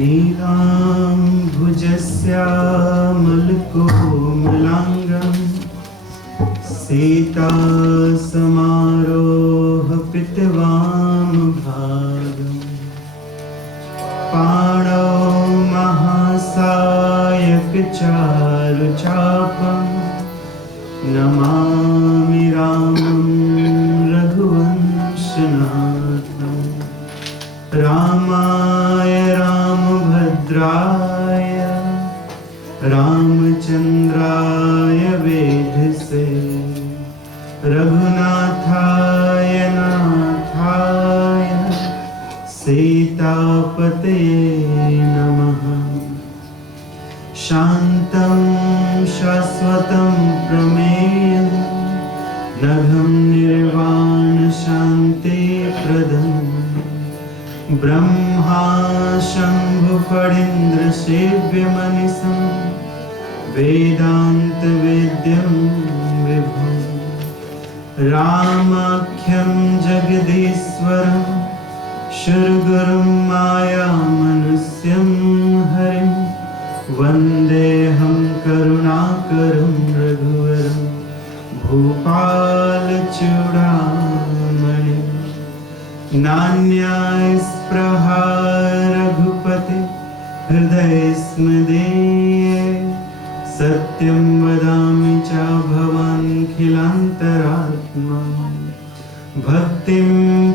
नीलाम्भुजस्यामलकोमलाङ्गं सीतासमारोहपितवामभागं पाणौ महासायकचारुचापं नमामि रामं रघुवंशनाथं रामाय रामभद्राय रामचन्द्राय वेधसे रघुनाथाय नाथाय सीतापते नमः। शान्तं शाश्वतं प्रमेयं नघं निर्वाणशान्तिप्रदम् ब्रह्मा शम्भुफणीन्द्रसेव्यमनिशं वेदान्तवेद्यं विभुं रामाख्यं जगदीश्वरं शरगुरुं मायामनुष्यं हरिं वन्देऽहं करुणाकरं रघुवरं भूपालचूडामणिं नान्यास्पृहा रघुपते हृदयस्मदीये सत्यं वदामि च भवान्खिलान्तरात्मा भक्तिं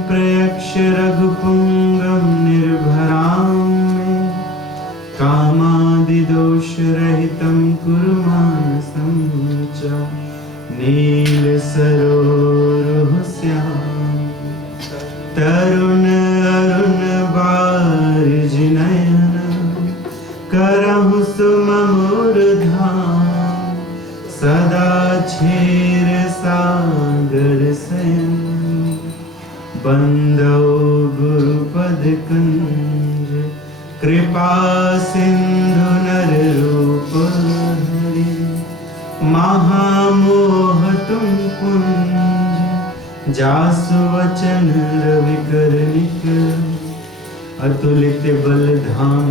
प्रयक्ष रघुपुङ्गं निर्भरां मे कामादिदोषरहितं कुरु मानसं च नीलसरोरुहस्यां तरुण अरुण बारिजिनयन करहु सुमधुरधाम सदा क्षीर सागर सयन बंदो गुरुपद कंज कृपा सिंधु नर रूप हरि महामोह तुम कुंज जासु वचन रविकर निकर अतुलित बल धाम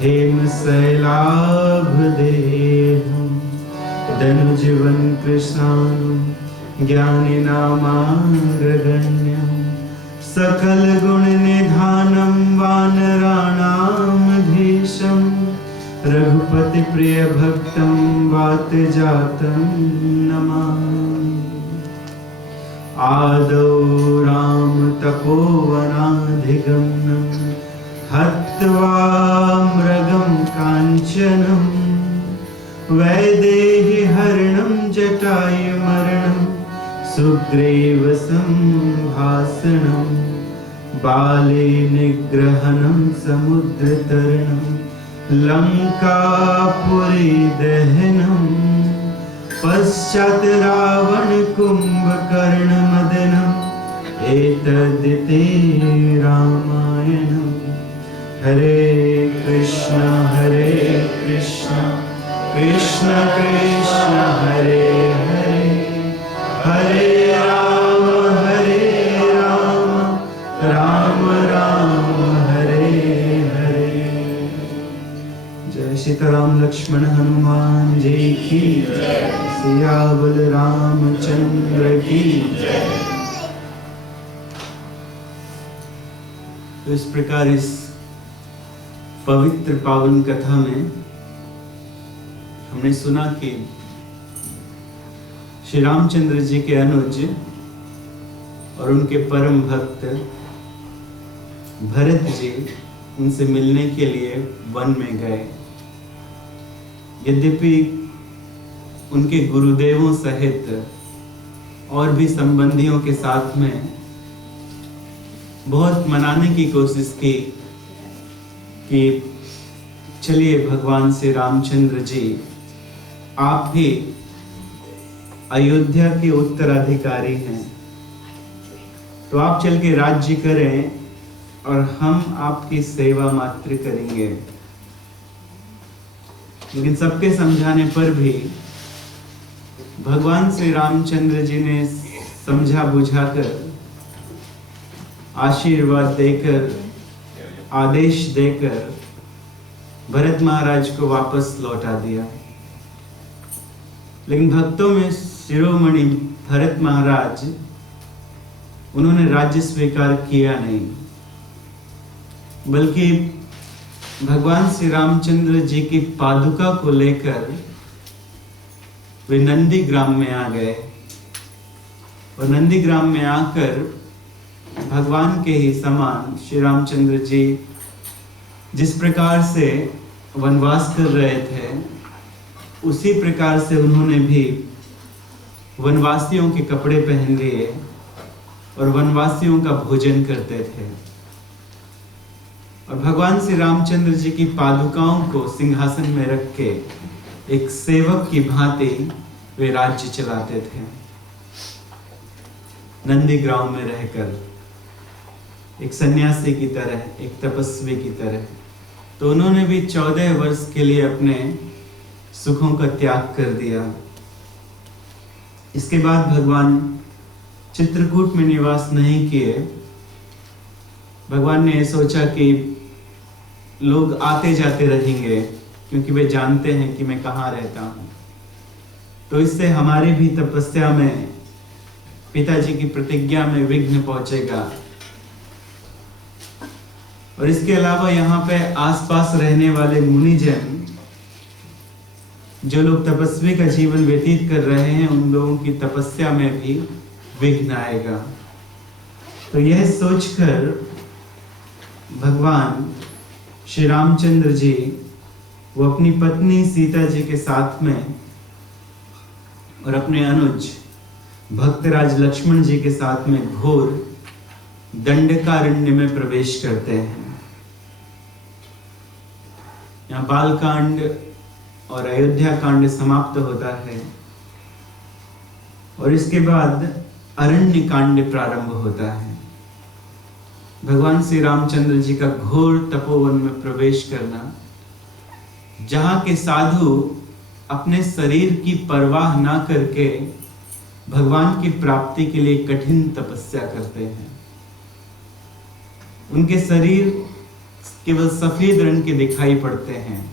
हेम सैलाभ देहं धनुजीवन कृष्णानं ज्ञानिनामाग्रगण्यं सकल गुण निधानं वानराणामधीशं रघुपति प्रिय भक्तं वातजातं नमामि। आदौ राम तपोवनाधिगमनं हत्वा मृगं काञ्चनं वैदेही हरणं जटायुमरणं सुग्रीवसंभाषणं बाले निग्रहणं समुद्रतरणं लंकापुरी दहनं पश्चात् रावण कुंभकर्णमदनं एतदिति रामायणं। हरे कृष्ण कृष्ण कृष्ण हरे हरे हरे राम राम राम हरे हरे। जय सीताराम लक्ष्मण हनुमान जी की जय, सियावल रामचंद्र की जय। तो इस प्रकार इस पवित्र पावन कथा में हमने सुना कि श्री रामचंद्र जी के अनुज और उनके परम भक्त भरत जी उनसे मिलने के लिए वन में गए। यद्यपि उनके गुरुदेवों सहित और भी संबंधियों के साथ में बहुत मनाने की कोशिश की कि चलिए भगवान श्री रामचंद्र जी आप ही अयोध्या के उत्तराधिकारी हैं, तो आप चल के राज्य करें और हम आपकी सेवा मात्र करेंगे। लेकिन सबके समझाने पर भी भगवान श्री रामचंद्र जी ने समझा बुझाकर आशीर्वाद देकर आदेश देकर भरत महाराज को वापस लौटा दिया। लेकिन भक्तों में शिरोमणि भरत महाराज, उन्होंने राज्य स्वीकार किया नहीं, बल्कि भगवान श्री रामचंद्र जी की पादुका को लेकर वे नंदी ग्राम में आ गए और नंदी ग्राम में आकर भगवान के ही समान श्री रामचंद्र जी जिस प्रकार से वनवास कर रहे थे, उसी प्रकार से उन्होंने भी वनवासियों के कपड़े पहन लिए और वनवासियों का भोजन करते थे। और भगवान श्री रामचंद्र जी की पादुकाओं को सिंहासन में रख के एक सेवक की भांति वे राज्य चलाते थे, नंदी ग्राम में रहकर, एक सन्यासी की तरह, एक तपस्वी की तरह। तो उन्होंने भी 14 वर्ष के लिए अपने सुखों का त्याग कर दिया। इसके बाद भगवान चित्रकूट में निवास नहीं किए। भगवान ने सोचा कि लोग आते जाते रहेंगे, क्योंकि वे जानते हैं कि मैं कहाँ रहता हूँ, तो इससे हमारी भी तपस्या में, पिताजी की प्रतिज्ञा में विघ्न पहुंचेगा। और इसके अलावा यहाँ पे आसपास रहने वाले मुनिजन, जो लोग तपस्वी का जीवन व्यतीत कर रहे हैं, उन लोगों की तपस्या में भी विघ्न आएगा। तो यह सोचकर भगवान श्री रामचंद्र जी वो अपनी पत्नी सीता जी के साथ में और अपने अनुज भक्तराज लक्ष्मण जी के साथ में घोर दंडकारण्य में प्रवेश करते हैं। यहाँ बालकांड और अयोध्या कांड समाप्त होता है और इसके बाद अरण्य कांड प्रारंभ होता है। भगवान श्री रामचंद्र जी का घोर तपोवन में प्रवेश करना, जहां के साधु अपने शरीर की परवाह ना करके भगवान की प्राप्ति के लिए कठिन तपस्या करते हैं। उनके शरीर केवल सफेद रंग के दिखाई पड़ते हैं।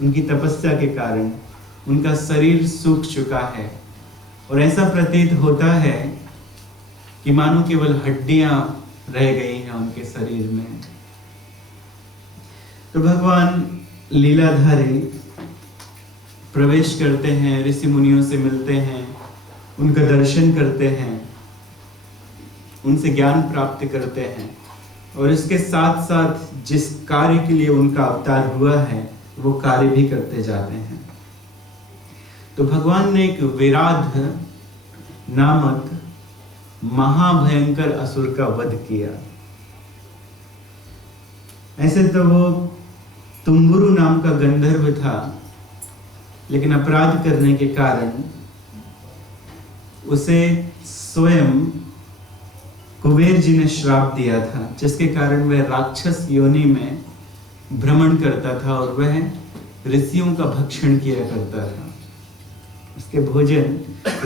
उनकी तपस्या के कारण उनका शरीर सूख चुका है और ऐसा प्रतीत होता है कि मानो केवल हड्डियां रह गई हैं उनके शरीर में। तो भगवान लीलाधारी प्रवेश करते हैं, ऋषि मुनियों से मिलते हैं, उनका दर्शन करते हैं, उनसे ज्ञान प्राप्त करते हैं और इसके साथ साथ जिस कार्य के लिए उनका अवतार हुआ है वो कार्य भी करते जाते हैं। तो भगवान ने एक विराध नामक महाभयंकर असुर का वध किया। ऐसे तो वो तुम्बुरु नाम का गंधर्व था, लेकिन अपराध करने के कारण उसे स्वयं कुबेर जी ने श्राप दिया था, जिसके कारण वह राक्षस योनि में भ्रमण करता था और वह ऋषियों का भक्षण किया करता था। उसके भोजन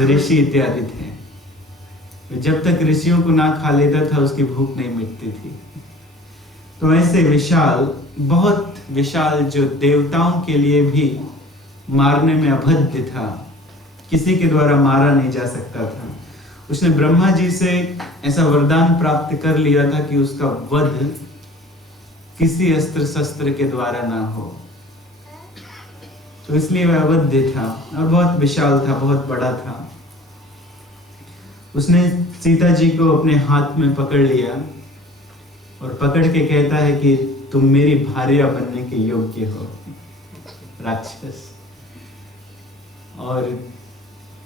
ऋषि इत्यादि थे। जब तक ऋषियों को ना खा लेता था उसकी भूख नहीं मिटती थी। तो ऐसे विशाल, बहुत विशाल, जो देवताओं के लिए भी मारने में अभद्र था, किसी के द्वारा मारा नहीं जा सकता था, उसने ब्रह्मा जी से ऐसा वरदान प्राप्त कर लिया था कि उसका वध किसी अस्त्र शस्त्र के द्वारा ना हो। तो इसलिए वह अवध्य था और बहुत विशाल था, बहुत बड़ा था। उसने सीता जी को अपने हाथ में पकड़ लिया और पकड़ के कहता है कि तुम मेरी भार्या बनने के योग्य हो, राक्षस। और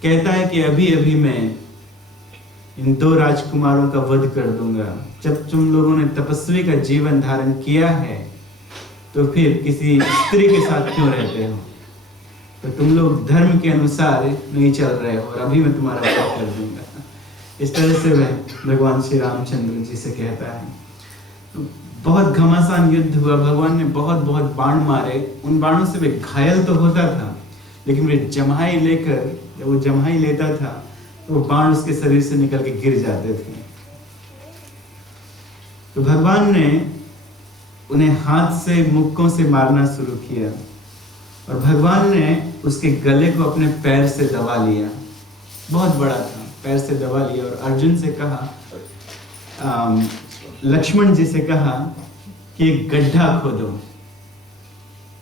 कहता है कि अभी अभी मैं इन 2 राजकुमारों का वध कर दूंगा। जब तुम लोगों ने तपस्वी का जीवन धारण किया है तो फिर किसी स्त्री के साथ क्यों रहते हो? तो तुम लोग धर्म के अनुसार नहीं चल रहे हो और अभी मैं तुम्हारा वध कर दूंगा। इस तरह से वह भगवान श्री रामचंद्र जी से कहता है। तो बहुत घमासान युद्ध हुआ। भगवान ने बहुत बहुत बाण मारे। उन बाणों से वे घायल तो होता था, लेकिन वे जम्हाई लेकर, जब वो जम्हाई लेता था तो वो बाण उसके शरीर से निकल के गिर जाते थे। तो भगवान ने उन्हें हाथ से मुक्कों से मारना शुरू किया और भगवान ने उसके गले को अपने पैर से दबा लिया। बहुत बड़ा था, पैर से दबा लिया और अर्जुन से कहा, लक्ष्मण जी से कहा कि एक गड्ढा खोदो,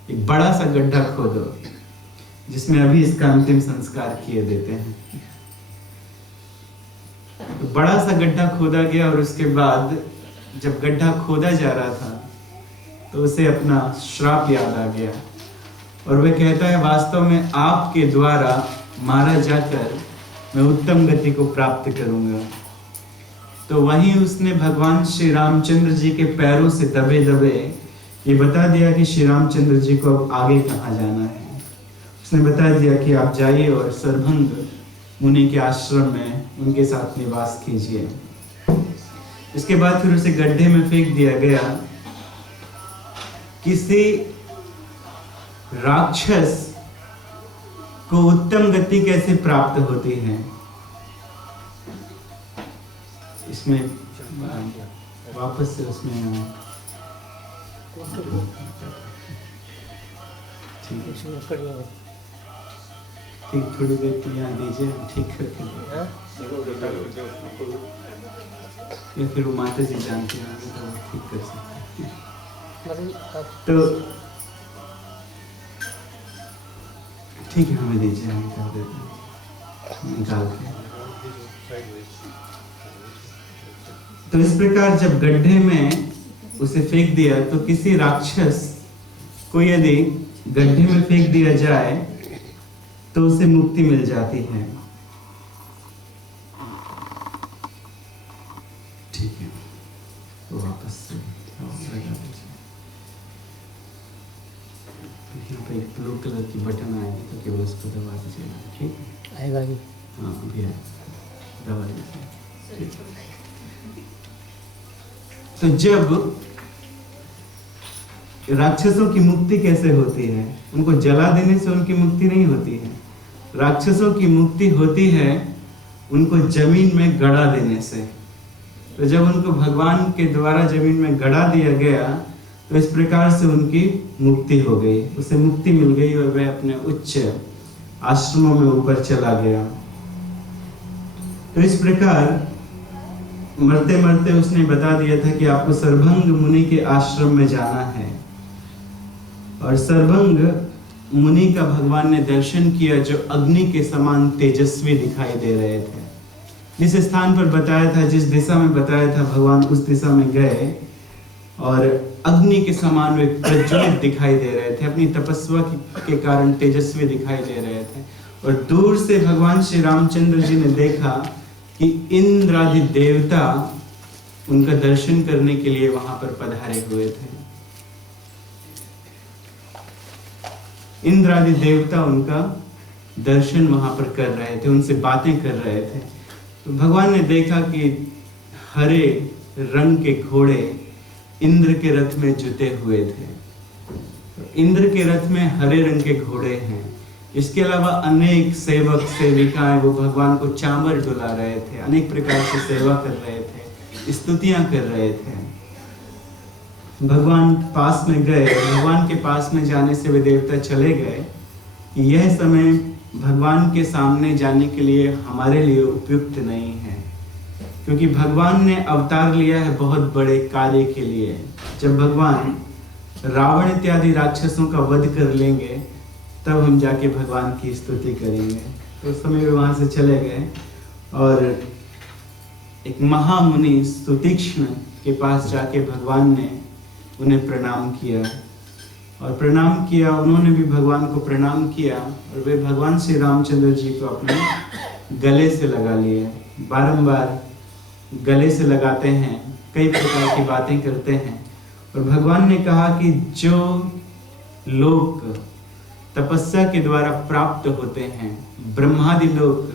एक बड़ा सा गड्ढा खोदो जिसमें अभी इसका अंतिम संस्कार किए देते हैं। तो बड़ा सा गड्ढा खोदा गया और उसके बाद जब गड्ढा खोदा जा रहा था तो उसे अपना श्राप याद आ गया और वह कहता है, वास्तव में आपके द्वारा मारा जाकर मैं उत्तम गति को प्राप्त करूंगा। तो वहीं उसने भगवान श्री रामचंद्र जी के पैरों से दबे दबे ये बता दिया कि श्री रामचंद्र जी को अब आगे कहाँ जाना है। उसने बता दिया कि आप जाइए और सरभंग मुनि के आश्रम में उनके साथ निवास कीजिए। इसके बाद फिर उसे गड्ढे में फेंक दिया गया। किसी राक्षस को उत्तम गति कैसे प्राप्त होती है, इसमें वापस से उसमें ठीक थोड़ी देर तो यहाँ दीजिए, ठीक करके या फिर वो माता जी जानती हैं तो वो ठीक कर सकते हैं। तो ठीक है, हमें दीजिए, हम कर देते हैं निकाल के। तो इस प्रकार जब गड्ढे में उसे फेंक दिया तो किसी राक्षस को यदि गड्ढे में फेंक दिया जाए तो उसे मुक्ति मिल जाती है। ठीक है, तो वापस से लगा दीजिए। यहाँ पे एक ब्लू कलर की बटन आएगी तो केवल उसको दबा दीजिएगा। ठीक आएगा ही? हाँ अभी आए, दबा दीजिए। तो जब राक्षसों की मुक्ति कैसे होती है, उनको जला देने से उनकी मुक्ति नहीं होती है। राक्षसों की मुक्ति होती है उनको जमीन में गड़ा देने से। तो जब उनको भगवान के द्वारा जमीन में गड़ा दिया गया तो इस प्रकार से उनकी मुक्ति हो गई, उसे मुक्ति मिल गई और वह अपने उच्च आश्रमों में ऊपर चला गया। तो इस प्रकार मरते मरते उसने बता दिया था कि आपको सरभंग मुनि के आश्रम में जाना है। और सरभंग मुनि का भगवान ने दर्शन किया जो अग्नि के समान तेजस्वी दिखाई दे रहे थे। जिस स्थान पर बताया था, जिस दिशा में बताया था, भगवान उस दिशा में गए और अग्नि के समान वे प्रज्वलित दिखाई दे रहे थे, अपनी तपस्या के कारण तेजस्वी दिखाई दे रहे थे। और दूर से भगवान श्री रामचंद्र जी ने देखा कि इंद्र आदि देवता उनका दर्शन करने के लिए वहां पर पधारे हुए थे। इंद्र आदि देवता उनका दर्शन वहां पर कर रहे थे, उनसे बातें कर रहे थे। तो भगवान ने देखा कि हरे रंग के घोड़े इंद्र के रथ में जुते हुए थे। तो इंद्र के रथ में हरे रंग के घोड़े हैं। इसके अलावा अनेक सेवक सेविकाएं वो भगवान को चामर डुला रहे थे, अनेक प्रकार की सेवा कर रहे थे, स्तुतियां कर रहे थे। भगवान पास में गए, भगवान के पास में जाने से वे देवता चले गए कि यह समय भगवान के सामने जाने के लिए हमारे लिए उपयुक्त नहीं है, क्योंकि भगवान ने अवतार लिया है बहुत बड़े कार्य के लिए। जब भगवान रावण इत्यादि राक्षसों का वध कर लेंगे तब हम जाके भगवान की स्तुति करेंगे। तो उस समय वे वहां से चले गए और एक महामुनि स्तुतीक्ष्ण के पास जाके भगवान ने उन्हें प्रणाम किया और प्रणाम किया, उन्होंने भी भगवान को प्रणाम किया और वे भगवान श्री रामचंद्र जी को अपने गले से लगा लिए। बारंबार गले से लगाते हैं, कई प्रकार की बातें करते हैं। और भगवान ने कहा कि जो लोग तपस्या के द्वारा प्राप्त होते हैं, ब्रह्मादि लोग,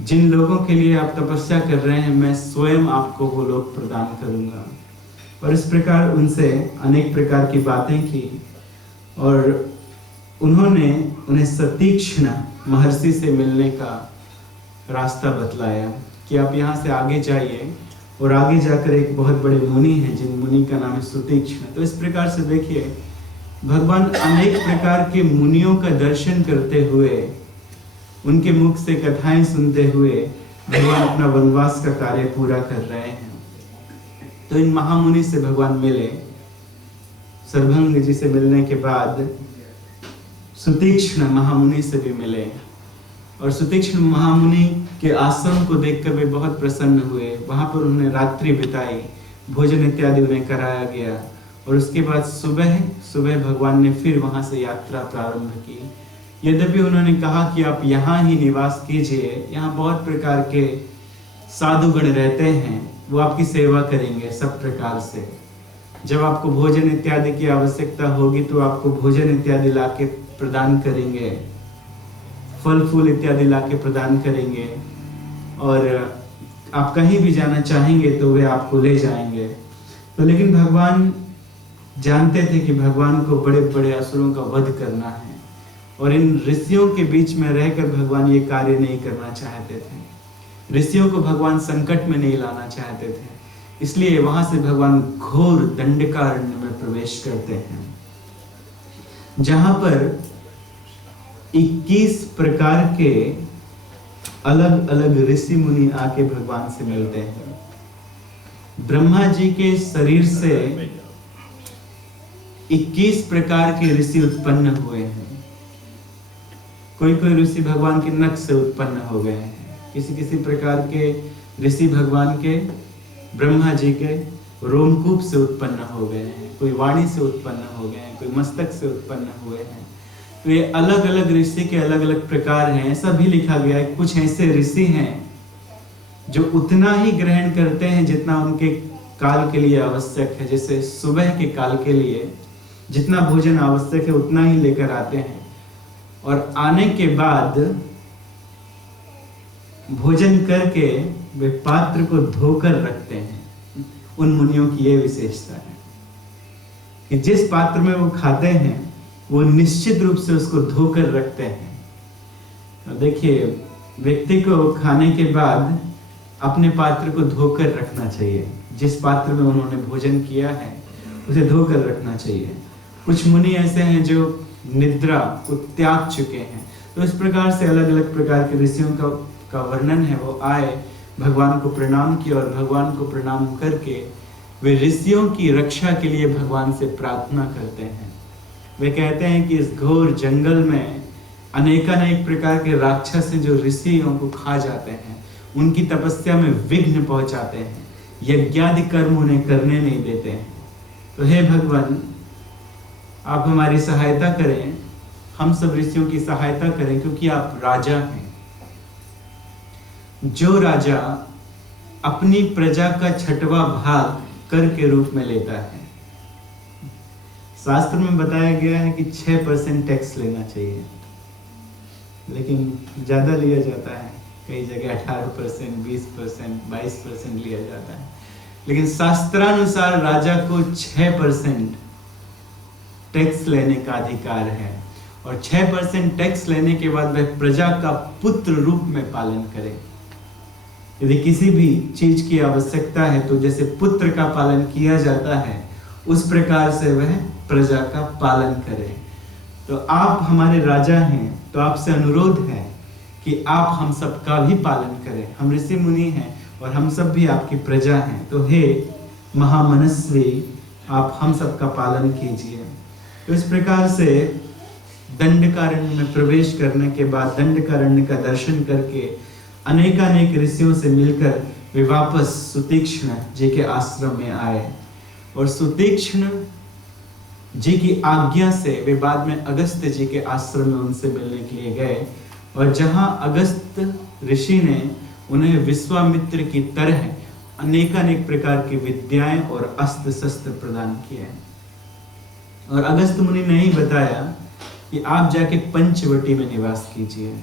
जिन लोगों के लिए आप तपस्या कर रहे हैं, मैं स्वयं आपको वो लोग प्रदान करूंगा। और इस प्रकार उनसे अनेक प्रकार की बातें की और उन्होंने उन्हें सतीक्ष्ण महर्षि से मिलने का रास्ता बतलाया कि आप यहाँ से आगे जाइए और आगे जाकर एक बहुत बड़े मुनि हैं जिन मुनि का नाम है सुतीक्ष्ण। तो इस प्रकार से देखिए भगवान अनेक प्रकार के मुनियों का दर्शन करते हुए, उनके मुख से कथाएं सुनते हुए भगवान अपना वनवास का कार्य पूरा कर रहे हैं। तो इन महामुनि से भगवान मिले। सर्वभंग जी से मिलने के बाद सुतीक्ष्ण महामुनि से भी मिले और सुतीक्ष्ण महामुनि के आश्रम को देखकर वे बहुत प्रसन्न हुए। वहां पर उन्होंने रात्रि बिताई, भोजन इत्यादि उन्हें कराया गया और उसके बाद सुबह भगवान ने फिर वहां से यात्रा प्रारंभ की। यद्यपि उन्होंने कहा कि आप यहाँ ही निवास कीजिए, यहाँ बहुत प्रकार के साधुगण रहते हैं, वो आपकी सेवा करेंगे सब प्रकार से। जब आपको भोजन इत्यादि की आवश्यकता होगी तो आपको भोजन इत्यादि लाके प्रदान करेंगे, फल फूल इत्यादि लाके प्रदान करेंगे और आप कहीं भी जाना चाहेंगे तो वे आपको ले जाएंगे। तो लेकिन भगवान जानते थे कि भगवान को बड़े बड़े असुरों का वध करना है और इन ऋषियों के बीच में रहकर भगवान ये कार्य नहीं करना चाहते थे। ऋषियों को भगवान संकट में नहीं लाना चाहते थे, इसलिए वहां से भगवान घोर दंडकारण्य में प्रवेश करते हैं, जहां पर 21 प्रकार के अलग अलग ऋषि मुनि आके भगवान से मिलते हैं। ब्रह्मा जी के शरीर से 21 प्रकार के ऋषि उत्पन्न हुए हैं। कोई कोई ऋषि भगवान के नख से उत्पन्न हो गए हैं, किसी प्रकार के ऋषि भगवान के ब्रह्मा जी के रोमकूप से उत्पन्न हो गए हैं, कोई वाणी से उत्पन्न हो गए हैं, कोई मस्तक से उत्पन्न हुए हैं। तो ये अलग अलग ऋषि के अलग अलग प्रकार हैं। ऐसा भी लिखा गया है कुछ ऐसे ऋषि हैं जो उतना ही ग्रहण करते हैं जितना उनके काल के लिए आवश्यक है। जैसे सुबह के काल के लिए जितना भोजन आवश्यक है उतना ही लेकर आते हैं और आने के बाद भोजन करके वे पात्र को धोकर रखते हैं। उन मुनियों की यह विशेषता है कि जिस पात्र में वो खाते हैं वो निश्चित रूप से उसको धोकर रखते हैं। देखिए व्यक्ति को खाने के बाद अपने पात्र को धोकर रखना चाहिए। जिस पात्र में उन्होंने भोजन किया है उसे धोकर रखना चाहिए। कुछ मुनि ऐसे हैं जो निद्रा को त्याग चुके हैं। तो इस प्रकार से अलग अलग प्रकार के ऋषियों का वर्णन है। वो आए, भगवान को प्रणाम किया और भगवान को प्रणाम करके वे ऋषियों की रक्षा के लिए भगवान से प्रार्थना करते हैं। वे कहते हैं कि इस घोर जंगल में अनेकानेक प्रकार के राक्षस हैं जो ऋषियों को खा जाते हैं, उनकी तपस्या में विघ्न पहुंचाते हैं, यज्ञादि कर्म उन्हें करने नहीं देते हैं। तो हे भगवान आप हमारी सहायता करें, हम सब ऋषियों की सहायता करें, क्योंकि आप राजा हैं। जो राजा अपनी प्रजा का 6वां भाग कर के रूप में लेता है, शास्त्र में बताया गया है कि 6% टैक्स लेना चाहिए, लेकिन ज्यादा लिया जाता है। कई जगह 18%, 20%, 22% लिया जाता है, लेकिन शास्त्रानुसार राजा को 6% टैक्स लेने का अधिकार है और 6% टैक्स लेने के बाद वह प्रजा का पुत्र रूप में पालन करे। यदि किसी भी चीज की आवश्यकता है तो जैसे पुत्र का पालन किया जाता है उस प्रकार से वह प्रजा का पालन करे। तो आप हमारे राजा हैं, तो आपसे अनुरोध है कि आप हम सब का भी पालन करें। हम ऋषि मुनि हैं और हम सब भी आपकी प्रजा हैं, तो हे महामनस्वी आप हम सब का पालन कीजिए। तो इस प्रकार से दंडकारण्य में प्रवेश करने के बाद दंडकारण्य का दर्शन करके अनेकानेक ऋषियों से मिलकर वे वापस सुतीक्ष्ण जी के आश्रम में आए और सुतीक्ष्ण जी की आज्ञा से वे बाद में अगस्त जी के आश्रम में उनसे मिलने के लिए गए और जहां अगस्त ऋषि ने उन्हें विश्वामित्र की तरह अनेकानेक प्रकार की विद्याएं और अस्त्र शस्त्र प्रदान किए। और अगस्त मुनि ने ही बताया कि आप जाके पंचवटी में निवास कीजिए,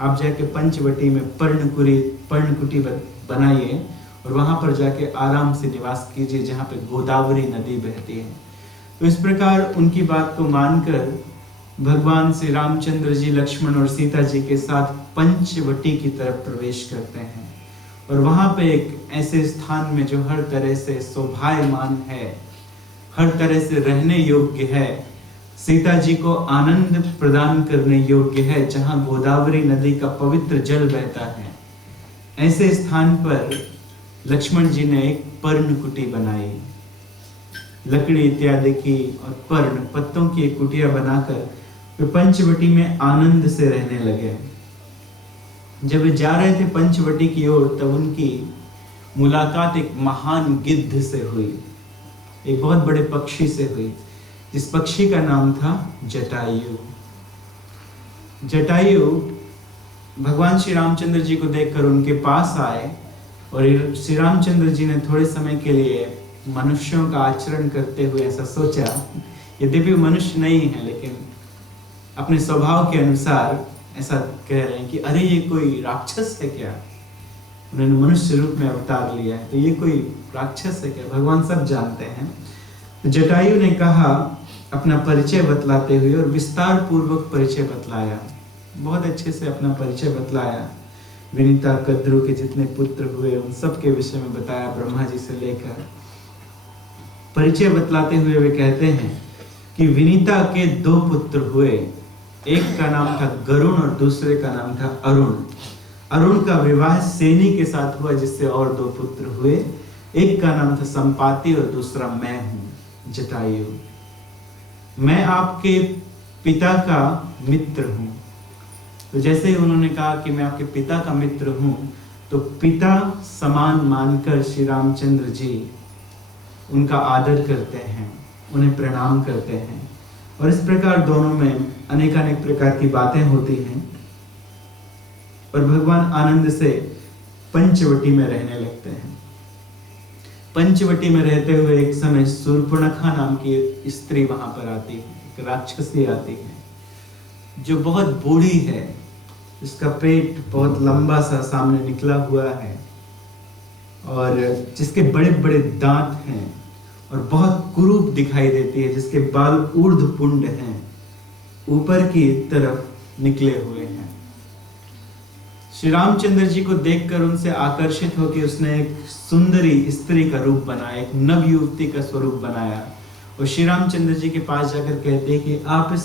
आप जाके पंचवटी में पर्णकुटी बनाइए और वहां पर जाके आराम से निवास कीजिए जहां पे गोदावरी नदी बहती है। तो इस प्रकार उनकी बात को मानकर भगवान श्री रामचंद्र जी, लक्ष्मण और सीता जी के साथ पंचवटी की तरफ प्रवेश करते हैं और वहां पे एक ऐसे स्थान में जो हर तरह से शोभायमान है, हर तरह से रहने योग्य है, सीता जी को आनंद प्रदान करने योग्य है, जहां गोदावरी नदी का पवित्र जल बहता है, ऐसे स्थान पर लक्ष्मण जी ने एक पर्ण कुटी बनाई। लकड़ी इत्यादि की और पर्ण पत्तों की एक कुटिया बनाकर वे पंचवटी में आनंद से रहने लगे। जब वे जा रहे थे पंचवटी की ओर, तब उनकी मुलाकात एक महान गिद्ध से हुई, एक बहुत बड़े पक्षी से हुई, जिस पक्षी का नाम था जटायु। जटायु भगवान श्री रामचंद्र जी को देखकर उनके पास आए और श्री रामचंद्र जी ने थोड़े समय के लिए मनुष्यों का आचरण करते हुए ऐसा सोचा, यद्यपि मनुष्य नहीं है लेकिन अपने स्वभाव के अनुसार ऐसा कह रहे हैं कि अरे ये कोई राक्षस है क्या, उन्होंने मनुष्य रूप में अवतार लिया है, तो ये कोई राक्षस है क्या, भगवान सब जानते हैं। तो जटायु ने कहा, अपना परिचय बतलाते हुए, और विस्तार पूर्वक परिचय बतलाया, बहुत अच्छे से अपना परिचय बतलाया। विनीता कद्रु के जितने पुत्र हुए उन सब के विषय में बताया, ब्रह्मा जी से लेकर। परिचय बतलाते हुए वे कहते हैं कि विनीता के 2 पुत्र हुए, एक का नाम था गरुण और दूसरे का नाम था अरुण। अरुण का विवाह सेनी के साथ हुआ, जिससे और 2 पुत्र हुए, एक का नाम था संपाति और दूसरा मैं हूं जटायु। मैं आपके पिता का मित्र हूं। तो जैसे ही उन्होंने कहा कि मैं आपके पिता का मित्र हूं, तो पिता समान मानकर श्री रामचंद्र जी उनका आदर करते हैं, उन्हें प्रणाम करते हैं, और इस प्रकार दोनों में अनेकानेक प्रकार की बातें होती हैं और भगवान आनंद से पंचवटी में रहने लगते हैं। पंचवटी में रहते हुए एक समय शूर्पणखा नाम की स्त्री वहां पर आती है, एक राक्षसी आती है जो बहुत बूढ़ी है, जिसका पेट बहुत लंबा सा सामने निकला हुआ है और जिसके बड़े बड़े दांत हैं और बहुत कुरूप दिखाई देती है, जिसके बाल ऊर्ध्वपुंड हैं, ऊपर की तरफ निकले हुए हैं। श्री रामचंद्र जी को देखकर उनसे आकर्षित होकर उसने एक सुंदरी स्त्री का रूप बनाया, एक नव युवती का स्वरूप बनाया, और श्री रामचंद्र जी के पास जाकर कहते हैं कि आप इस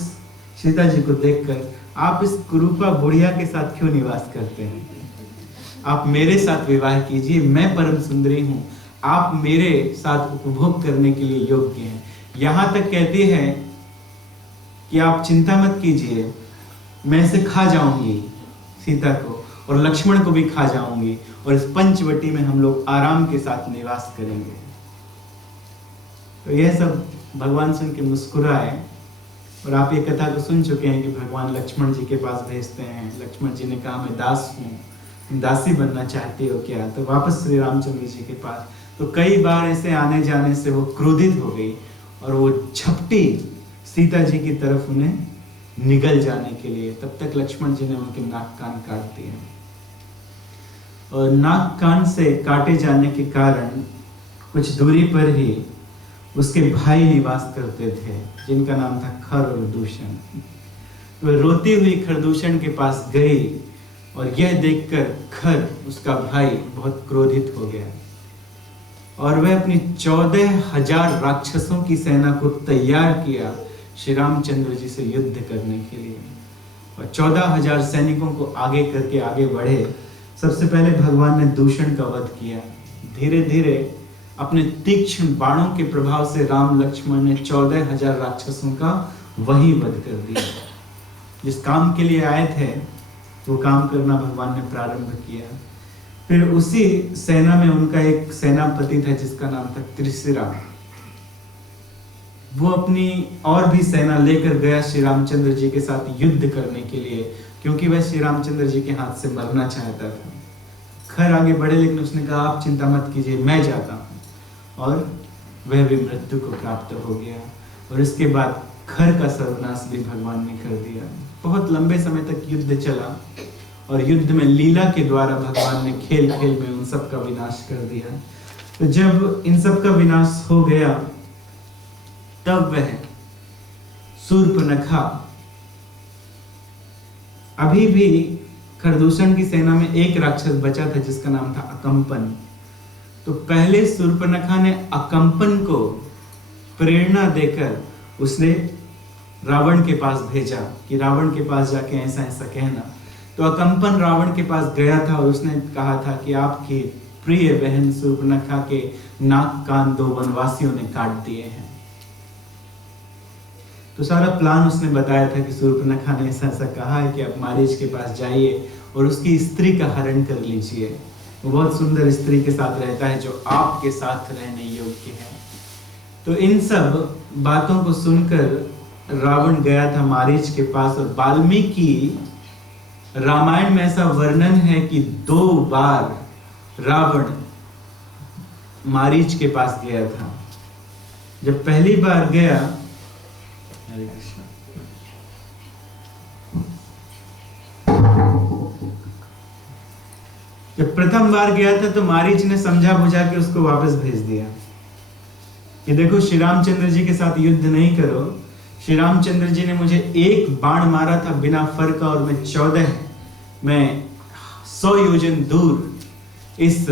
सीता जी को देखकर आप इस कुरूपा बुढ़िया के साथ क्यों निवास करते हैं, आप मेरे साथ विवाह कीजिए, मैं परम सुंदरी हूं, आप मेरे साथ उपभोग करने के लिए योग्य हैं। यहां तक कहती है कि आप चिंता मत कीजिए, मैं इसे खा जाऊंगी सीता को, और लक्ष्मण को भी खा जाऊंगी, और इस पंचवटी में हम लोग आराम के साथ निवास करेंगे। तो यह सब भगवान सुन के मुस्कुराए। और आप ये कथा को सुन चुके हैं कि भगवान लक्ष्मण जी के पास भेजते हैं। लक्ष्मण जी ने कहा, मैं दास हूँ, तुम दासी बनना चाहते हो क्या? तो वापस श्री रामचंद्र जी के पास। तो कई बार ऐसे आने जाने से वो क्रोधित हो गई और वो झपटी सीता जी की तरफ उन्हें निगल जाने के लिए। तब तक लक्ष्मण जी ने उनके नाक कान काट दिए, और नाक कान से काटे जाने के कारण कुछ दूरी पर ही उसके भाई निवास करते थे, जिनका नाम था खर और दूषण। वह रोती हुई खरदूषण के पास गई और यह देखकर खर, उसका भाई, बहुत क्रोधित हो गया और वह अपनी 14,000 राक्षसों की सेना को तैयार किया श्री रामचंद्र जी से युद्ध करने के लिए। और 14,000 सैनिकों को आगे करके आगे बढ़े। सबसे पहले भगवान ने दूषण का वध किया। धीरे धीरे अपने तीक्ष्ण बाणों के प्रभाव से राम लक्ष्मण ने 14,000 राक्षसों का वही वध कर दिया। जिस काम के लिए आए थे वो काम करना भगवान ने प्रारंभ किया। फिर उसी सेना में उनका एक सेनापति था जिसका नाम था त्रिशिरा। वो अपनी और भी सेना लेकर गया श्री रामचंद्र जी के साथ युद्ध करने के लिए, क्योंकि वह श्री रामचंद्र जी के हाथ से मरना चाहता था। खर आगे बढ़े, लेकिन उसने कहा आप चिंता मत कीजिए, मैं जाता हूँ, और वह भी मृत्यु को प्राप्त हो गया। और इसके बाद खर का सर्वनाश भी भगवान ने कर दिया। बहुत लंबे समय तक युद्ध चला और युद्ध में लीला के द्वारा भगवान ने खेल खेल में उन सब का विनाश कर दिया। तो जब इन सब का विनाश हो गया, तब वह शूर्पणखा अभी भी खरदूषण की सेना में एक राक्षस बचा था जिसका नाम था अकंपन। तो पहले शूर्पणखा ने अकंपन को प्रेरणा देकर उसने रावण के पास भेजा कि रावण के पास जाके ऐसा ऐसा कहना। तो अकंपन रावण के पास गया था और उसने कहा था कि आपकी प्रिय बहन शूर्पणखा के नाक कान 2 वनवासियों ने काट दिए हैं। तो सारा प्लान उसने बताया था कि शूर्पणखा ने ऐसा ऐसा कहा है कि आप मारीच के पास जाइए और उसकी स्त्री का हरण कर लीजिए। वो बहुत सुंदर स्त्री के साथ रहता है जो आपके साथ रहने योग्य है। तो इन सब बातों को सुनकर रावण गया था मारीच के पास। और वाल्मीकि रामायण में ऐसा वर्णन है कि 2 बार रावण मारीच के पास गया था। जब पहली बार गया, हरे कृष्ण, जब प्रथम बार गया था तो मारीच ने समझा बुझा के उसको वापस भेज दिया कि देखो श्री रामचंद्र जी के साथ युद्ध नहीं करो। श्री रामचंद्र जी ने मुझे 1 बाण मारा था बिना फर का और मैं 100 योजन दूर इस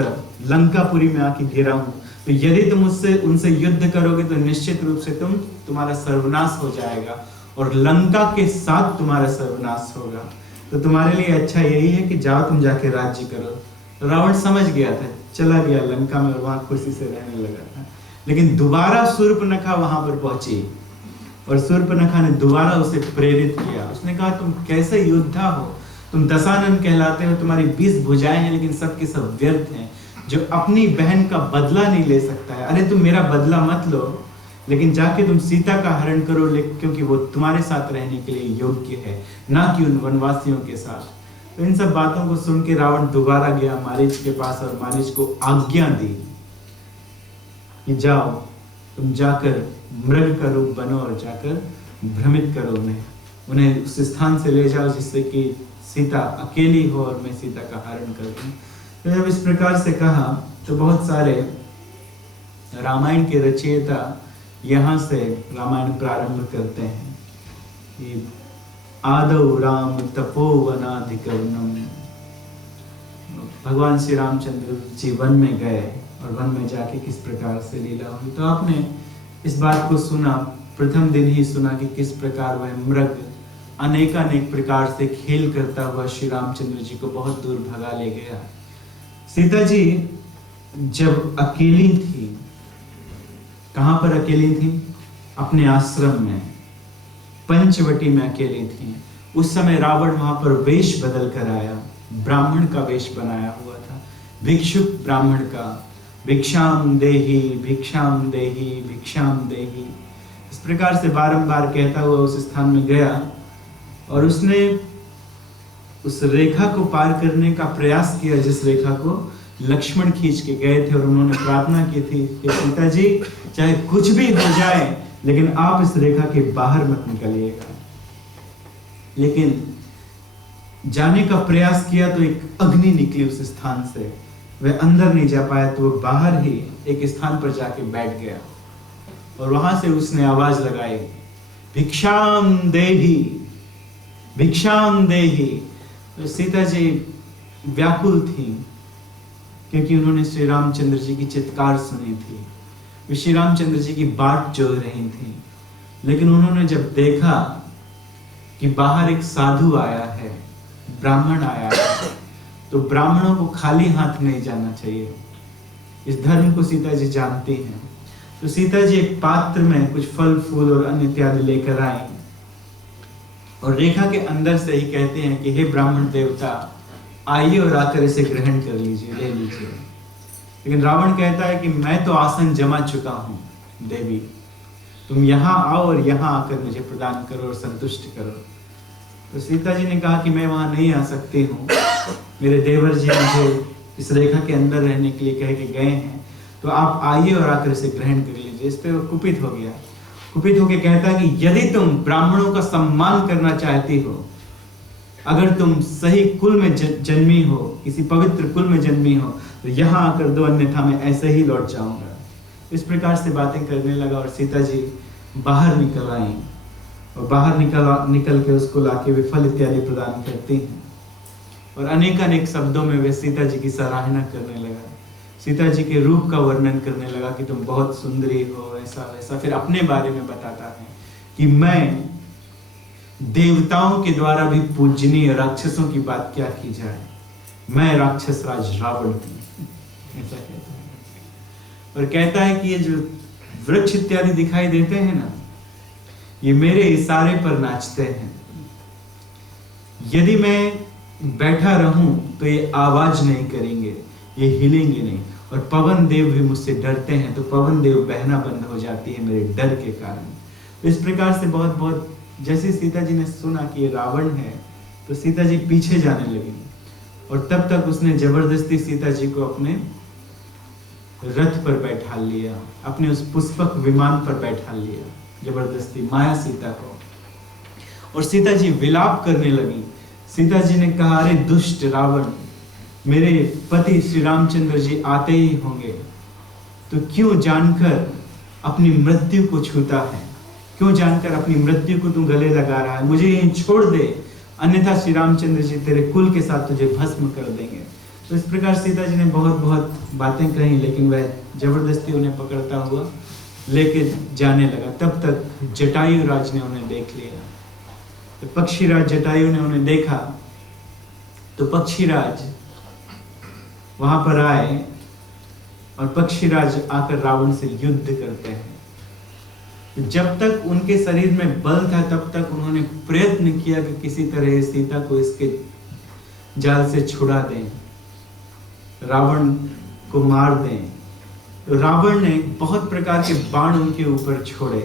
लंकापुरी में आके गिरा हूं। तो यदि तुम उनसे युद्ध करोगे तो निश्चित रूप से तुम्हारा सर्वनाश हो जाएगा और लंका के साथ तुम्हारा सर्वनाश होगा। तो तुम्हारे लिए अच्छा यही है कि जाओ तुम जाके राज्य करो। तो रावण समझ गया था, चला गया लंका में और वहां खुशी से रहने लगा था। लेकिन दोबारा शूर्पणखा वहां पर पहुंची और शूर्पणखा ने दोबारा उसे प्रेरित किया। उसने कहा तुम कैसे योद्धा हो, तुम दशानन कहलाते हो, तुम्हारी 20 भुजाएं हैं लेकिन सब के सब व्यर्थ हैं। जो अपनी बहन का बदला नहीं ले सकता है, अरे तुम मेरा बदला मत लो लेकिन जाके तुम सीता का हरण करो, क्योंकि वो तुम्हारे साथ रहने के लिए योग्य है, ना कि उन वनवासियों के साथ। तो इन सब बातों को सुन के रावण दोबारा गया मारीच के पास और मारीच को आज्ञा दी कि जाओ तुम जाकर मृग का रूप बनो और जाकर भ्रमित करो उन्हें उस स्थान से ले जाओ जिससे कि सीता अकेली हो और मैं सीता का हरण कर दूं। तो जब इस प्रकार से कहा तो बहुत सारे रामायण के रचयिता यहाँ से रामायण प्रारंभ करते हैं कि आदौ राम तपोवनाधिकरणम। भगवान श्री रामचंद्र जी वन में गए और वन में जाके किस प्रकार से लीला हुई। तो आपने इस बात को सुना, प्रथम दिन ही सुना कि किस प्रकार वह मृग अनेकानेक प्रकार से खेल करता हुआ श्री रामचंद्र जी को बहुत दूर भगा ले गया। सीता जी जब अकेली थी, कहां पर अकेली थी? अपने आश्रम में पंचवटी में अकेली थी। उस समय रावण वहां पर वेश बदल कर आया, ब्राह्मण का वेश बनाया हुआ था, भिक्षुक ब्राह्मण का। भिक्षाम देहि भिक्षाम देहि भिक्षाम देहि, इस प्रकार से बारंबार कहता हुआ उस स्थान में गया और उसने उस रेखा को पार करने का प्रयास किया जिस रेखा को लक्ष्मण खींच के गए थे। और उन्होंने प्रार्थना की थी कि सीता जी चाहे कुछ भी हो जाए लेकिन आप इस रेखा के बाहर मत निकलिएगा। लेकिन जाने का प्रयास किया तो एक अग्नि निकली उस स्थान से, वह अंदर नहीं जा पाया तो वह बाहर ही एक स्थान पर जाके बैठ गया और वहां से उसने आवाज लगाई भिक्षाम देहि भिक्षाम देहि। तो सीता जी व्याकुल थी क्योंकि उन्होंने श्री रामचंद्र जी की चित्कार सुनी थी, वे श्री रामचंद्र जी की बाट जोह रही थी। लेकिन उन्होंने जब देखा कि बाहर एक साधु आया है, ब्राह्मण आया है, तो ब्राह्मणों को खाली हाथ नहीं जाना चाहिए। इस धर्म को सीता जी जानती हैं। तो सीता जी एक पात्र में कुछ फल फूल और अन्य इत्यादि लेकर आई और रेखा के अंदर से ही कहते हैं कि हे ब्राह्मण देवता आइए और आकर इसे ग्रहण कर लीजिए, ले लीजिए। लेकिन रावण कहता है कि मैं तो आसन जमा चुका हूं देवी, तुम यहाँ आओ और यहाँ आकर मुझे प्रदान करो और संतुष्ट करो। तो सीता जी ने कहा कि मैं वहां नहीं आ सकती हूँ, मेरे देवर जी मुझे इस रेखा के अंदर रहने के लिए कह के गए हैं, तो आप आइए और आकर इसे ग्रहण कर लीजिए। इस पे वो कुपित हो गया, कुपित होकर कहता है कि यदि तुम ब्राह्मणों का सम्मान करना चाहती हो, अगर तुम सही कुल में जन्मी हो, किसी पवित्र कुल में जन्मी हो, तो यहाँ आकर दो, अन्यथा मैं ऐसे ही लौट जाऊंगा। इस प्रकार से बातें करने लगा और सीता जी बाहर निकल आई और बाहर निकल के उसको लाके वे फल इत्यादि प्रदान करती हैं। और अनेक शब्दों में वह सीता जी की सराहना करने लगा, सीता जी के रूप का वर्णन करने लगा कि तुम बहुत सुंदरी हो, ऐसा वैसा। फिर अपने बारे में बताता है कि मैं देवताओं के द्वारा भी पूजनीय, राक्षसों की बात क्या की जाए, मैं राक्षस राज रावण हूं, ऐसा कहता है। और कहता है कि ये जो वृक्ष इत्यादि दिखाई देते हैं ना, ये मेरे इशारे पर नाचते हैं। यदि मैं बैठा रहूं तो ये आवाज नहीं करेंगे, ये हिलेंगे नहीं। और पवन देव भी मुझसे डरते हैं, तो पवन देव बहना बंद हो जाती है मेरे डर के कारण। तो इस प्रकार से बहुत बहुत, जैसे सीता जी ने सुना कि ये रावण है, तो सीता जी पीछे जाने लगी। और तब तक उसने जबरदस्ती सीता जी को अपने रथ पर बैठा लिया, अपने उस पुष्पक विमान पर बैठा लिया जबरदस्ती, माया सीता को। और सीता जी विलाप करने लगी। सीता जी ने कहा, अरे दुष्ट रावण, मेरे पति श्री रामचंद्र जी आते ही होंगे, तो क्यों जानकर अपनी मृत्यु को छूता है, क्यों जानकर अपनी मृत्यु को तू गले लगा रहा है, मुझे यहीं छोड़ दे, अन्यथा श्री रामचंद्र जी तेरे कुल के साथ तुझे भस्म कर देंगे। तो इस प्रकार सीता जी ने बहुत बहुत बातें कही, लेकिन वह जबरदस्ती उन्हें पकड़ता हुआ लेके जाने लगा। तब तक जटायु राज ने उन्हें देख लिया। तो पक्षीराज जटायु ने उन्हें देखा, तो पक्षीराज वहां पर आए और पक्षीराज आकर रावण से युद्ध करते हैं। जब तक उनके शरीर में बल था तब तक उन्होंने प्रयत्न किया कि किसी तरह सीता को इसके जाल से छुड़ा दें, रावण को मार दें। तो रावण ने बहुत प्रकार के बाण उनके ऊपर छोड़े।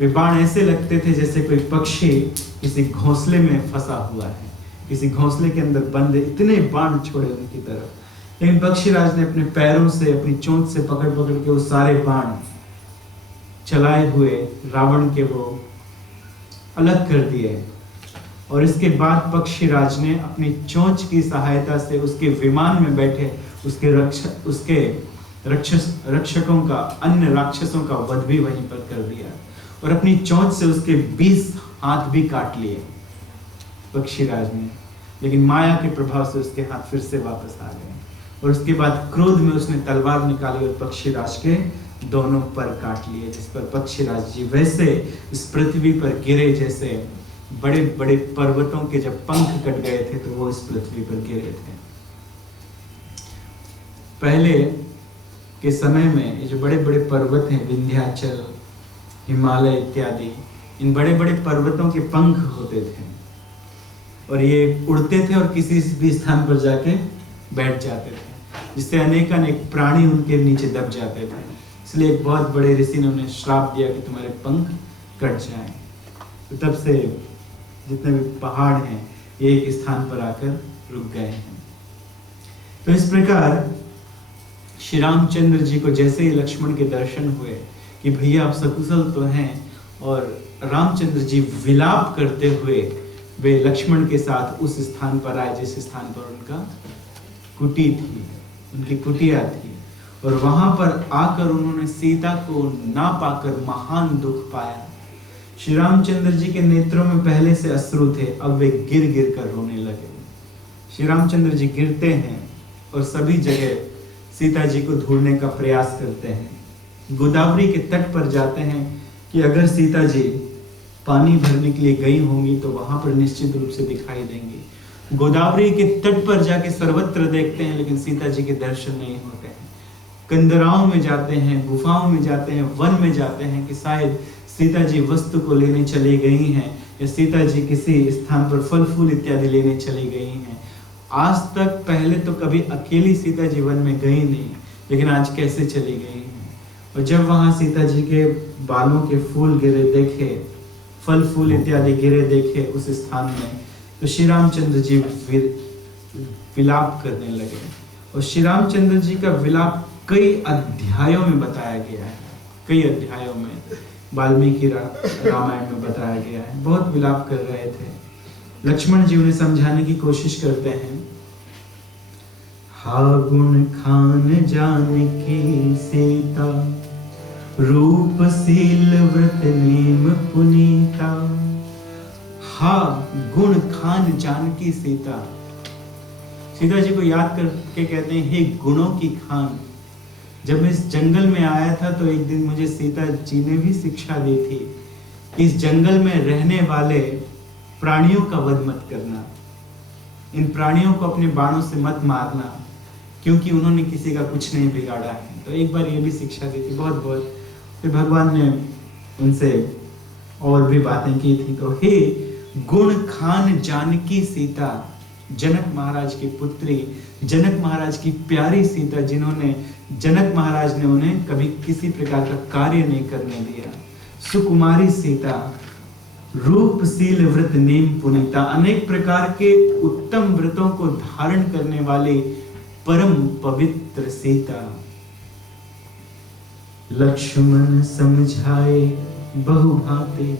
वे बाण ऐसे लगते थे जैसे कोई पक्षी किसी घोंसले में फंसा हुआ है, किसी घोंसले के अंदर बंद, इतने बाण छोड़े उनकी तरफ। लेकिन पक्षीराज ने अपने पैरों से, अपनी चोंच से पकड़ पकड़ के वो सारे बाण चलाए हुए रावण के वो अलग कर दिए। और इसके बाद पक्षीराज ने अपनी चोंच की सहायता से उसके विमान में बैठे उसके रक्षकों का, अन्य राक्षसों का वध भी वहीं पर कर दिया। और अपनी चोंच से उसके 20 हाथ भी काट लिए पक्षीराज ने। लेकिन माया के प्रभाव से उसके हाथ फिर से वापस आ गए। और उसके बाद क्रोध में उसने तलवार निकाली और पक्षीराज के दोनों पर काट लिए, जिस पर पक्षीराज जी वैसे इस पृथ्वी पर गिरे जैसे बड़े बड़े पर्वतों के जब पंख कट गए थे तो वो इस पृथ्वी पर गिरे थे। पहले के समय में ये जो बड़े बड़े पर्वत हैं, विंध्याचल, हिमालय इत्यादि, इन बड़े बड़े पर्वतों के पंख होते थे और ये उड़ते थे और किसी भी स्थान पर जाके बैठ जाते थे, जिससे अनेक प्राणी उनके नीचे दब जाते थे। इसलिए एक बहुत बड़े ऋषि ने उन्हें श्राप दिया कि तुम्हारे पंख कट जाएं। तो तब से जितने भी पहाड़ हैं ये एक स्थान पर आकर रुक गए हैं। तो इस प्रकार श्री रामचंद्र जी को जैसे ही लक्ष्मण के दर्शन हुए कि भैया आप सकुशल तो हैं, और रामचंद्र जी विलाप करते हुए वे लक्ष्मण के साथ उस स्थान पर आए जिस स्थान पर उनका कुटी थी, उनकी कुटिया थी। और वहां पर आकर उन्होंने सीता को ना पाकर महान दुख पाया। श्री रामचंद्र जी के नेत्रों में पहले से अश्रु थे, अब वे गिर गिर कर रोने लगे। श्री रामचंद्र जी गिरते हैं और सभी जगह सीता जी को ढूंढने का प्रयास करते हैं। गोदावरी के तट पर जाते हैं कि अगर सीता जी पानी भरने के लिए गई होंगी तो वहां पर निश्चित रूप से दिखाई देंगी। गोदावरी के तट पर जाके सर्वत्र देखते हैं लेकिन सीता जी के दर्शन नहीं होते हैं। कंदराओं में जाते हैं, गुफाओं में जाते हैं, वन में जाते हैं कि शायद सीता जी वस्तु को लेने चली गई हैं या सीता जी किसी स्थान पर फल फूल इत्यादि लेने चली गई हैं। आज तक पहले तो कभी अकेली सीता जी वन में गई नहीं, लेकिन आज कैसे चली गई हैं। और जब वहां सीता जी के बालों के फूल गिरे देखे, फल फूल इत्यादि गिरे देखे उस स्थान में, तो श्री रामचंद्र जी विलाप करने लगे। और श्री रामचंद्र जी का विलाप कई अध्यायों में बताया गया है, कई अध्यायों में वाल्मीकि रामायण में बताया गया है। बहुत विलाप कर रहे थे। लक्ष्मण जी उन्हें समझाने की कोशिश करते हैं। हा गुण खान जानकी सीता, रूप शील व्रत नेम पुनीता। हा गुण खान जानकी सीता, सीता जी को याद करके कहते हैं, हे गुणों की खान, जब मैं इस जंगल में आया था तो एक दिन मुझे सीता जी ने भी शिक्षा दी थी कि इस जंगल में रहने वाले प्राणियों का वध मत करना, इन प्राणियों को अपने बाणों से मत मारना, क्योंकि उन्होंने किसी का कुछ नहीं बिगाड़ा है। तो एक बार ये भी शिक्षा दी थी, बहुत बहुत। फिर भगवान ने उनसे और भी बातें की थी। तो हे गुण खान जानकी सीता, जनक महाराज की पुत्री, जनक महाराज की प्यारी सीता, जिन्होंने जनक महाराज ने उन्हें कभी किसी प्रकार का कार्य नहीं करने दिया। सुकुमारी सीता, रूपशील व्रत नेम पुनीता, अनेक प्रकार के उत्तम व्रतों को धारण करने वाली परम पवित्र सीता। लक्ष्मण समझाए बहु भांति,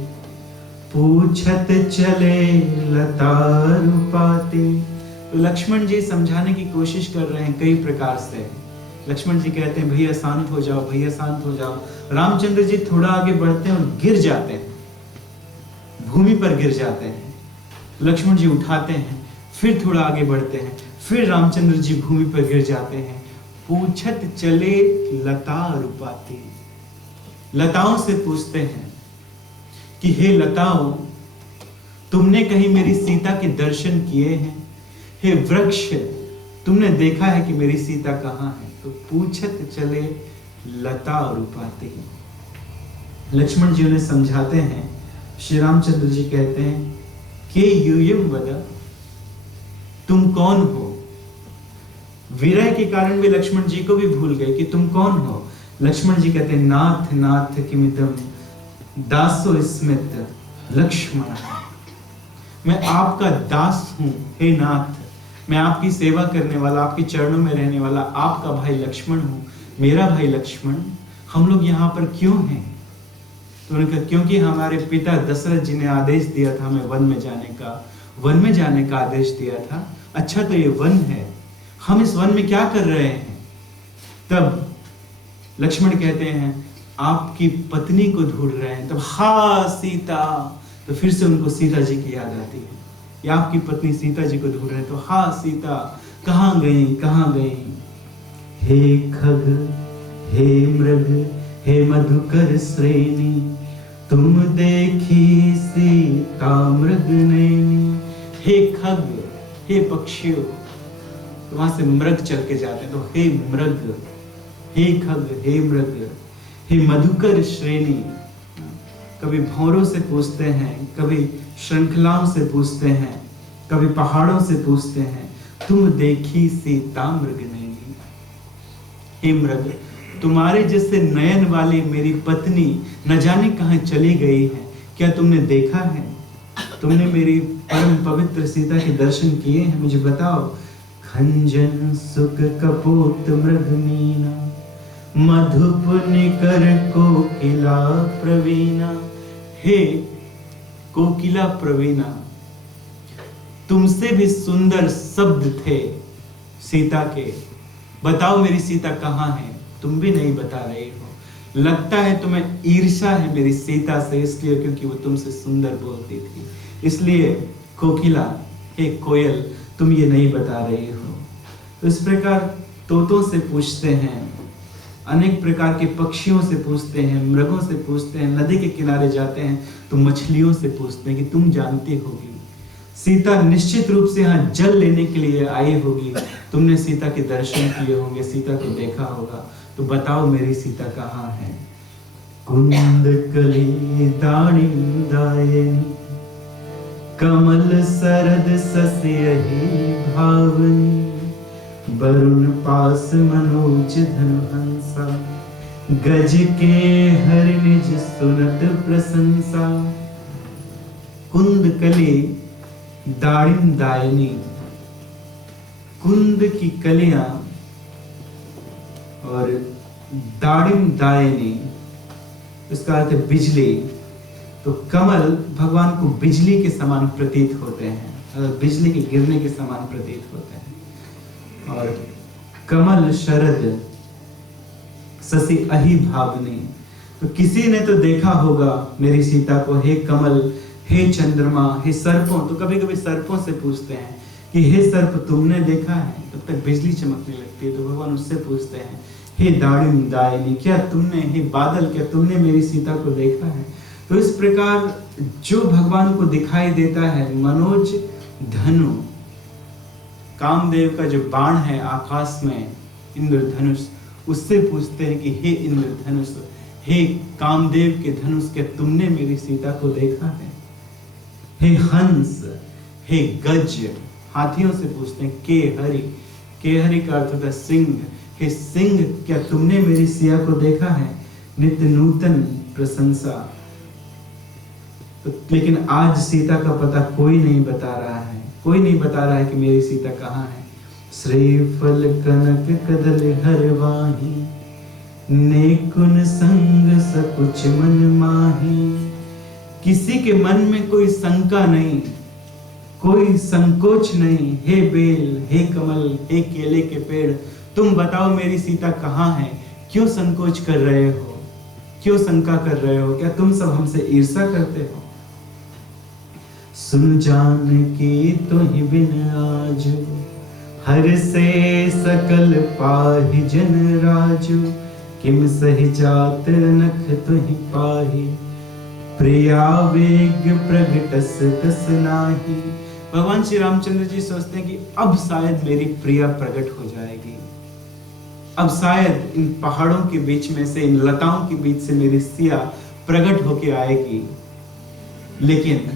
पूछत चले लतारु पाते। तो लक्ष्मण जी समझाने की कोशिश कर रहे हैं कई प्रकार से। लक्ष्मण जी कहते हैं, भैया शांत हो जाओ, भैया शांत हो जाओ। रामचंद्र जी थोड़ा आगे बढ़ते हैं और गिर जाते हैं, भूमि पर गिर जाते हैं। लक्ष्मण जी उठाते हैं, फिर थोड़ा आगे बढ़ते हैं, फिर रामचंद्र जी भूमि पर गिर जाते हैं। पूछत चले लता रूपाती, लताओं से पूछते हैं कि हे लताओं, तुमने कहीं मेरी सीता के दर्शन किए हैं? हे वृक्ष, तुमने देखा है कि मेरी सीता कहाँ है? तो पूछत चले लता रूपाती। लक्ष्मण जी उन्हें समझाते हैं। श्री रामचंद्र जी कहते हैं, के यूयम वद, तुम कौन हो? विरह के कारण भी लक्ष्मण जी को भी भूल गए कि तुम कौन हो। लक्ष्मण जी कहते हैं, नाथ नाथ किमिदम दासो स्मित लक्ष्मण, मैं आपका दास हूं हे नाथ, मैं आपकी सेवा करने वाला, आपके चरणों में रहने वाला आपका भाई लक्ष्मण हूं। मेरा भाई लक्ष्मण, हम लोग यहाँ पर क्यों हैं? तो उन्होंने कहा, क्योंकि हमारे पिता दशरथ जी ने आदेश दिया था हमें वन में जाने का आदेश दिया था। अच्छा, तो ये वन है, हम इस वन में क्या कर रहे हैं? तब लक्ष्मण कहते हैं, आपकी पत्नी को ढूंढ रहे हैं। तब हा सीता, तो फिर से उनको सीता जी की याद आती है, या आपकी पत्नी सीता जी को ढूंढ रहे हैं। तो हा सीता, कहाँ गई, कहाँ गई? हे खग, हे मृग, हे मधुकर श्रेणी, तुम देखी सीता मृग नैनी। हे खग, हे पक्षियों, तो वहां से मृग चल के जाते हैं। तो हे मृग, हे खग, हे मृग, हे मधुकर श्रेणी, कभी भौरों से पूछते हैं, कभी श्रृंखलाओं से पूछते हैं, कभी पहाड़ों से पूछते हैं, तुम देखी सीता मृग नैनी। हे मृग, तुम्हारे जैसे नयन वाली मेरी पत्नी न जाने कहां चली गई है, क्या तुमने देखा है? तुमने मेरी परम पवित्र सीता के दर्शन किए हैं? मुझे बताओ। खंजन सुख कपोत मृग मीना, मधुप निकर कोकिला प्रवीणा। हे कोकिला प्रवीणा, तुमसे भी सुंदर शब्द थे सीता के, बताओ मेरी सीता कहाँ है? तुम भी नहीं बता रहे हो। लगता है तुम्हें ईर्ष्या है मेरी सीता से, इसलिए क्योंकि वो तुमसे सुंदर बोलती थी। इसलिए कोकिला, हे कोयल, तुम ये नहीं बता रही हो। तो इस प्रकार तोतों से पूछते हैं, अनेक प्रकार के पक्षियों से पूछते हैं, मृगों से पूछते हैं, नदी के किनारे जाते हैं तो मछलियों से पूछते हैं कि तुम जानती होगी, सीता निश्चित रूप से यहाँ जल लेने के लिए आई होगी, तुमने सीता के दर्शन किए होंगे, सीता को देखा होगा, तो बताओ मेरी सीता कहाँ है? कुंद कली दाणिम दायनी, कमल सरद सस्यहि भावनी, वरुण पास मनोज धनु हंसा, गज के हर निज सुनत प्रशंसा। कुंद कली दाड़िम दायनी, कुंद की कलियां और दाड़िम दायनी, इसका अर्थ है बिजली। तो कमल भगवान को बिजली के समान प्रतीत होते हैं, बिजली के गिरने के समान प्रतीत होते हैं। और कमल शरद ससी अहि भावनी, तो किसी ने तो देखा होगा मेरी सीता को। हे कमल, हे चंद्रमा, हे सर्पों, तो कभी कभी सर्पों से पूछते हैं कि हे सर्प तुमने देखा है, तब तक बिजली चमकने लगती है। तो भगवान उससे पूछते हैं, हे दाड़िम दायिनी, क्या तुमने, हे बादल, क्या तुमने मेरी सीता को देखा है? तो इस प्रकार जो भगवान को दिखाई देता है, मनोज धनु, कामदेव का जो बाण है आकाश में, इंद्रधनुष, उससे पूछते हैं कि हे इंद्रधनुष, हे कामदेव के धनुष, क्या तुमने मेरी सीता को देखा है? हे हंस, हे गज, हाथियों से पूछते हैं, के हरि, के हरि का अर्थ होता है सिंह, हे सिंह, क्या तुमने मेरी सिया को देखा है? नित्य नूतन प्रशंसा। तो लेकिन आज सीता का पता कोई नहीं बता रहा है, कोई नहीं बता रहा है कि मेरी सीता कहाँ है। श्रीफल कनक कदल हरवाही, नेकुन संग सकुच मन माही। किसी के मन में कोई शंका नहीं, कोई संकोच नहीं। हे बेल, हे कमल, हे केले के पेड़, तुम बताओ मेरी सीता कहाँ है? क्यों संकोच कर रहे हो, क्यों शंका कर रहे हो? क्या तुम सब हमसे ईर्ष्या करते हो? सुन जान की तो ही बिन आज, हर से सकल पाहि जन राजू। किम सही जात नख तुहि पाहि, प्रिया वेग प्रगटस कस नाही। भगवान श्री रामचंद्र जी सोचते हैं कि अब शायद मेरी प्रिया प्रकट हो जाएगी, अब शायद इन पहाड़ों के बीच में से, इन लताओं के बीच से मेरी सिया प्रकट होके आएगी। लेकिन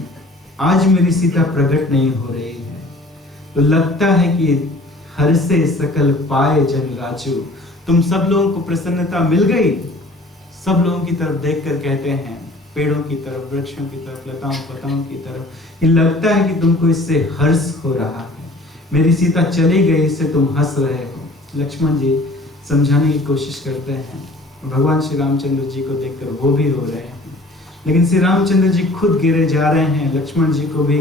आज मेरी सीता प्रकट नहीं हो रही है। तो लगता है कि हर से सकल पाए जन राजू, तुम सब लोगों को प्रसन्नता मिल गई। सब लोगों की तरफ देखकर कहते हैं, पेड़ों की तरफ, वृक्षों की तरफ, लताओं पताओं की तरफ, ये लगता है कि तुमको इससे हर्ष हो रहा है। मेरी सीता चली गई, इससे तुम हंस रहे हो। लक्ष्मण जी समझाने की कोशिश करते हैं, भगवान श्री रामचंद्र जी को देखकर वो भी रो रहे हैं। लेकिन श्री रामचंद्र जी खुद गिरे जा रहे हैं। लक्ष्मण जी को भी,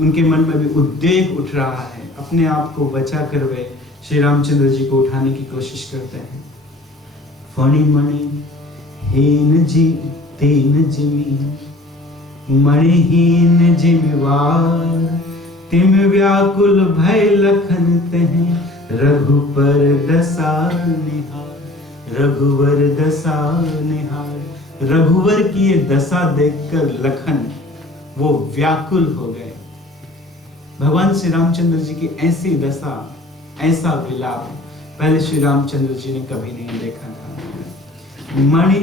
उनके मन में भी उद्वेग उठ रहा है। अपने आप को बचा कर वे श्री रामचंद्र जी को उठाने की कोशिश करते हैं। फणी मणि हीन जी तीन जिमी, मणिहीन जिमिवार। तिम व्याकुल भय लखन तह, रघुपर दशा निहार। रघुवर दशा निहार, रघुवर की ये दशा देखकर लखन वो व्याकुल हो गए। भगवान श्री रामचंद्र जी की ऐसी दशा, ऐसा विलाप पहले श्री रामचंद्र जी ने कभी नहीं देखा था। मणि,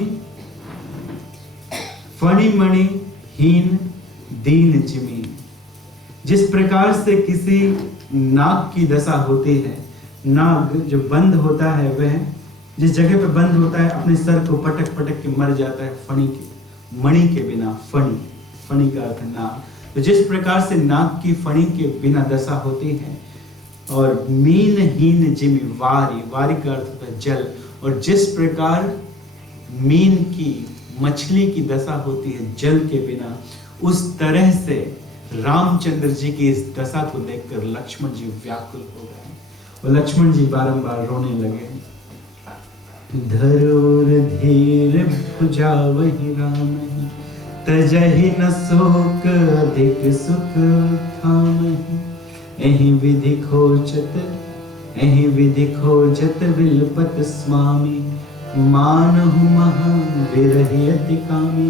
फणी मणि हीन दीन जिमी, जिस प्रकार से किसी नाग की दशा होती है, नाग जो बंद होता है, वह जिस जगह पे बंद होता है अपने सर को पटक पटक के मर जाता है फणी के, मणि के बिना। फणी, फणी का अर्थ नाग। तो जिस प्रकार से नाग की फणी के बिना दशा होती है, और मीन हीन जिमी वारी, वारी का अर्थ होता है जल। और जिस प्रकार मीन की, मछली की दशा होती है जल के बिना, उस तरह से रामचंद्र जी की इस दशा को देखकर लक्ष्मण जी व्याकुल हो गए। और लक्ष्मण जी बारंबार रोने लगे। धरोर धीर भुजा वही राम, तजहि न शोक अधिक सुख थामहि। एहि विधि खोजत, एहि विधि खोजत विलपत स्वामी, मानहु महा विरहि अति कामी।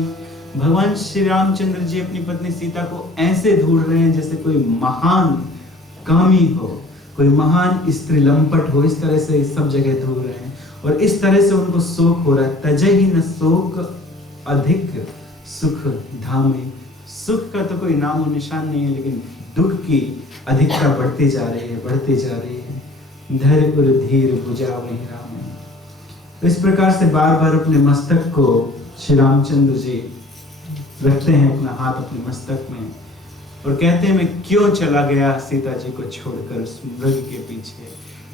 भगवान श्री रामचंद्र जी अपनी पत्नी सीता को ऐसे ढूंढ रहे हैं जैसे कोई महान कामी हो, कोई महान स्त्री लंपट हो। इस तरह से सब जगह ढूंढ रहे हैं और इस तरह से उनको शोक हो रहा है। तजहि न शोक अधिक सुख धामे। सुख का तो कोई नाम और निशान नहीं है, लेकिन दुख की अधिकता बढ़ती जा रही है, बढ़ती जा रही है। धैर्य उर धीर भुजा वही राम। तो इस प्रकार से बार बार अपने मस्तक को श्री रामचंद्र जी रखते हैं, अपना हाथ अपने मस्तक में, और कहते हैं मैं क्यों चला गया सीता जी को छोड़कर उस मृग के पीछे।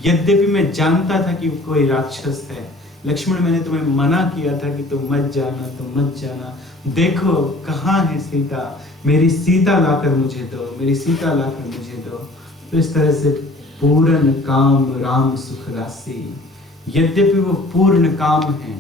यद्यपि मैं जानता था कि कोई राक्षस है। लक्ष्मण, मैंने तुम्हें मना किया था कि तुम मत जाना, तुम मत जाना। देखो कहाँ है सीता, मेरी सीता लाकर मुझे दो, मेरी सीता लाकर मुझे दो। तो इस तरह से पूर्ण काम राम सुख राशि। यद्यपि वो पूर्ण काम है,